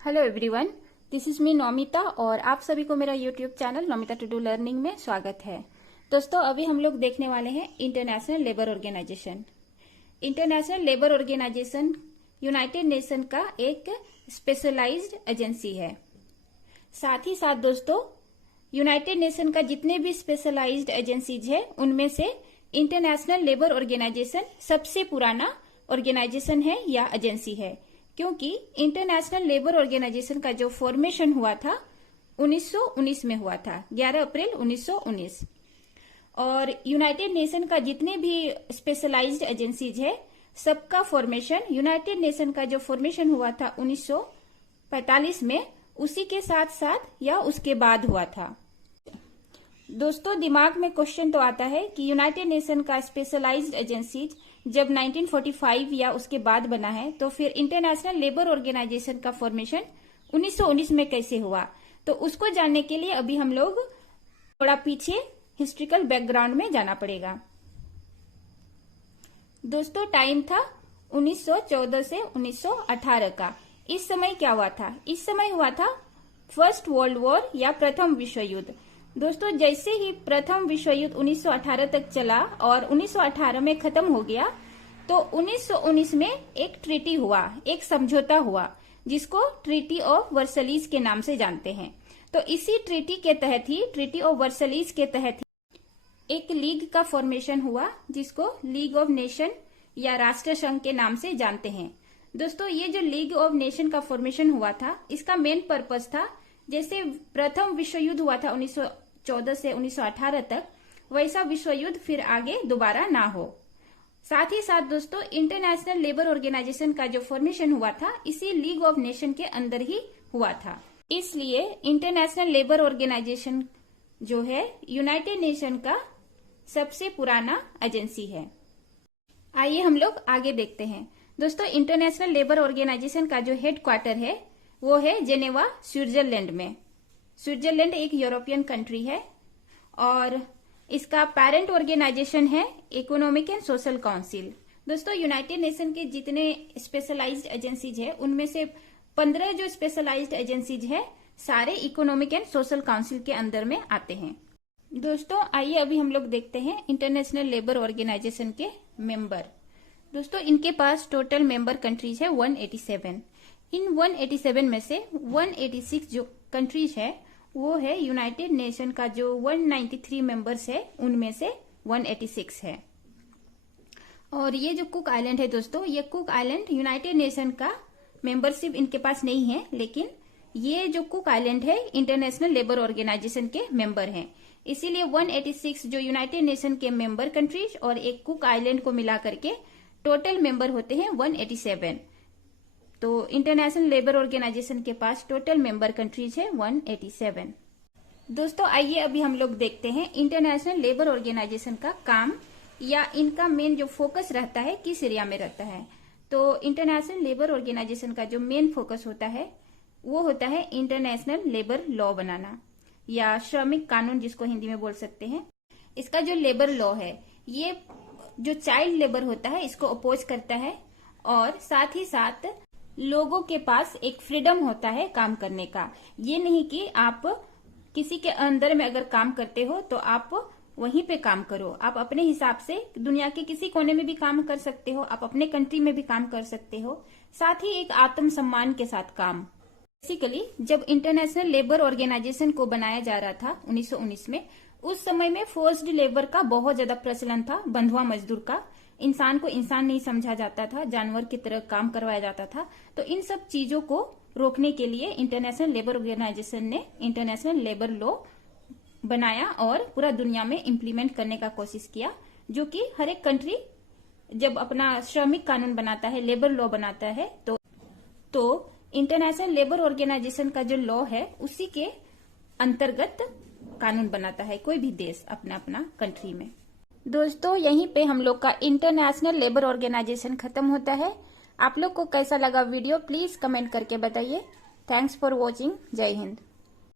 Hello everyone, this is me Naumita और आप सभी को मेरा YouTube channel Naumita to do learning में स्वागत है। दोस्तों, अभी हम लोग देखने वाले हैं international labour organisation. International labour organisation United Nation का एक स्पेशलाइज्ड एजेंसी है। साथ ही साथ दोस्तों, यूनाइटेड नेशन का जितने भी स्पेशलाइज्ड एजेंसीज है उनमें से इंटरनेशनल लेबर ऑर्गेनाइजेशन सबसे पुराना ऑर्गेनाइजेशन है या एजेंसी है, क्योंकि इंटरनेशनल लेबर ऑर्गेनाइजेशन का जो फॉर्मेशन हुआ था 1919 में हुआ था, 11 अप्रैल 1919। और यूनाइटेड नेशन का जितने भी स्पेशलाइज्ड एजेंसीज है सबका फॉर्मेशन, यूनाइटेड नेशन का जो फॉर्मेशन हुआ था 1945 में, उसी के साथ साथ या उसके बाद हुआ था। दोस्तों, दिमाग में क्वेश्चन तो आता है कि यूनाइटेड नेशन का स्पेशलाइज्ड एजेंसीज जब 1945 या उसके बाद बना है तो फिर इंटरनेशनल लेबर ऑर्गेनाइजेशन का फॉर्मेशन 1919 में कैसे हुआ। तो उसको जानने के लिए अभी हम लोग थोड़ा पीछे हिस्ट्रिकल बैकग्राउंड में जाना पड़ेगा। दोस्तों, टाइम था 1914 से 1918 का। इस समय क्या हुआ था? इस समय हुआ था फर्स्ट वर्ल्ड वॉर या प्रथम विश्व युद्ध। दोस्तों, जैसे ही प्रथम विश्व युद्ध 1918 तक चला और 1918 में खत्म हो गया, तो 1919 में एक ट्रीटी हुआ, एक समझौता हुआ, जिसको ट्रीटी ऑफ वर्सलीज के नाम से जानते हैं। तो इसी ट्रीटी के तहत ही, ट्रीटी ऑफ वर्सलीज के तहत ही एक लीग का फॉर्मेशन हुआ, जिसको लीग ऑफ नेशन या राष्ट्र संघ के नाम से जानते हैं। दोस्तों, ये जो लीग ऑफ नेशन का फॉर्मेशन हुआ था, इसका मेन पर्पस था, जैसे प्रथम विश्व युद्ध हुआ था 1914 से 1918 तक, वैसा विश्व युद्ध फिर आगे दोबारा ना हो। साथ ही साथ दोस्तों, इंटरनेशनल लेबर ऑर्गेनाइजेशन का जो फॉर्मेशन हुआ था इसी लीग ऑफ नेशन के अंदर ही हुआ था। इसलिए इंटरनेशनल लेबर ऑर्गेनाइजेशन जो है यूनाइटेड नेशन का सबसे पुराना एजेंसी है। आइए हम लोग आगे देखते हैं। दोस्तों, इंटरनेशनल लेबर ऑर्गेनाइजेशन का जो हेड क्वार्टर है वो है जेनेवा, स्विट्जरलैंड में। स्विट्जरलैंड एक यूरोपियन कंट्री है और इसका पेरेंट ऑर्गेनाइजेशन है इकोनॉमिक एंड सोशल काउंसिल। दोस्तों, यूनाइटेड नेशन के जितने स्पेशलाइज्ड एजेंसीज है उनमें से 15 जो स्पेशलाइज्ड एजेंसीज है सारे इकोनॉमिक एंड सोशल काउंसिल के अंदर में आते हैं। दोस्तों, आइए अभी हम लोग देखते हैं इंटरनेशनल लेबर ऑर्गेनाइजेशन के मेंबर। दोस्तों, इनके पास टोटल मेंबर कंट्रीज है 187। इन 187 में से 186 जो कंट्रीज है वो है यूनाइटेड नेशन का जो 193 मेंबर्स है उनमें से 186 है। और ये जो कुक आइलैंड है दोस्तों, ये कुक आइलैंड यूनाइटेड नेशन का मेंबरशिप इनके पास नहीं है, लेकिन ये जो कुक आइलैंड है इंटरनेशनल लेबर ऑर्गेनाइजेशन के मेंबर हैं। इसीलिए 186 जो यूनाइटेड नेशन के मेंबर कंट्रीज और एक कुक आइलैंड को मिला करके टोटल मेंबर होते हैं 187। तो इंटरनेशनल लेबर ऑर्गेनाइजेशन के पास टोटल मेंबर कंट्रीज है 187। दोस्तों, आइए अभी हम लोग देखते हैं इंटरनेशनल लेबर ऑर्गेनाइजेशन का काम या इनका मेन जो फोकस रहता है किस एरिया में रहता है। तो इंटरनेशनल लेबर ऑर्गेनाइजेशन का जो मेन फोकस होता है वो होता है इंटरनेशनल लेबर लॉ बनाना या श्रमिक कानून, जिसको हिंदी में बोल सकते हैं। इसका जो लेबर लॉ है ये जो चाइल्ड लेबर होता है इसको अपोज करता है और साथ ही साथ लोगों के पास एक फ्रीडम होता है काम करने का। ये नहीं कि आप किसी के अंदर में अगर काम करते हो तो आप वहीं पे काम करो, आप अपने हिसाब से दुनिया के किसी कोने में भी काम कर सकते हो, आप अपने कंट्री में भी काम कर सकते हो, साथ ही एक आत्मसम्मान के साथ काम। बेसिकली जब इंटरनेशनल लेबर ऑर्गेनाइजेशन को बनाया जा रहा था 1919 में, उस समय में फोर्स्ड लेबर का बहुत ज्यादा प्रचलन था, बंधुआ मजदूर का। इंसान को इंसान नहीं समझा जाता था, जानवर की तरह काम करवाया जाता था। तो इन सब चीजों को रोकने के लिए इंटरनेशनल लेबर ऑर्गेनाइजेशन ने इंटरनेशनल लेबर लॉ बनाया और पूरा दुनिया में इम्प्लीमेंट करने का कोशिश किया, जो कि हर एक कंट्री जब अपना श्रमिक कानून बनाता है, लेबर लॉ बनाता है, तो इंटरनेशनल लेबर ऑर्गेनाइजेशन का जो लॉ है उसी के अंतर्गत कानून बनाता है कोई भी देश अपना अपना कंट्री में। दोस्तों, यहीं पे हम लोग का इंटरनेशनल लेबर ऑर्गेनाइजेशन खत्म होता है। आप लोग को कैसा लगा वीडियो प्लीज कमेंट करके बताइए। Thanks for watching. जय हिंद।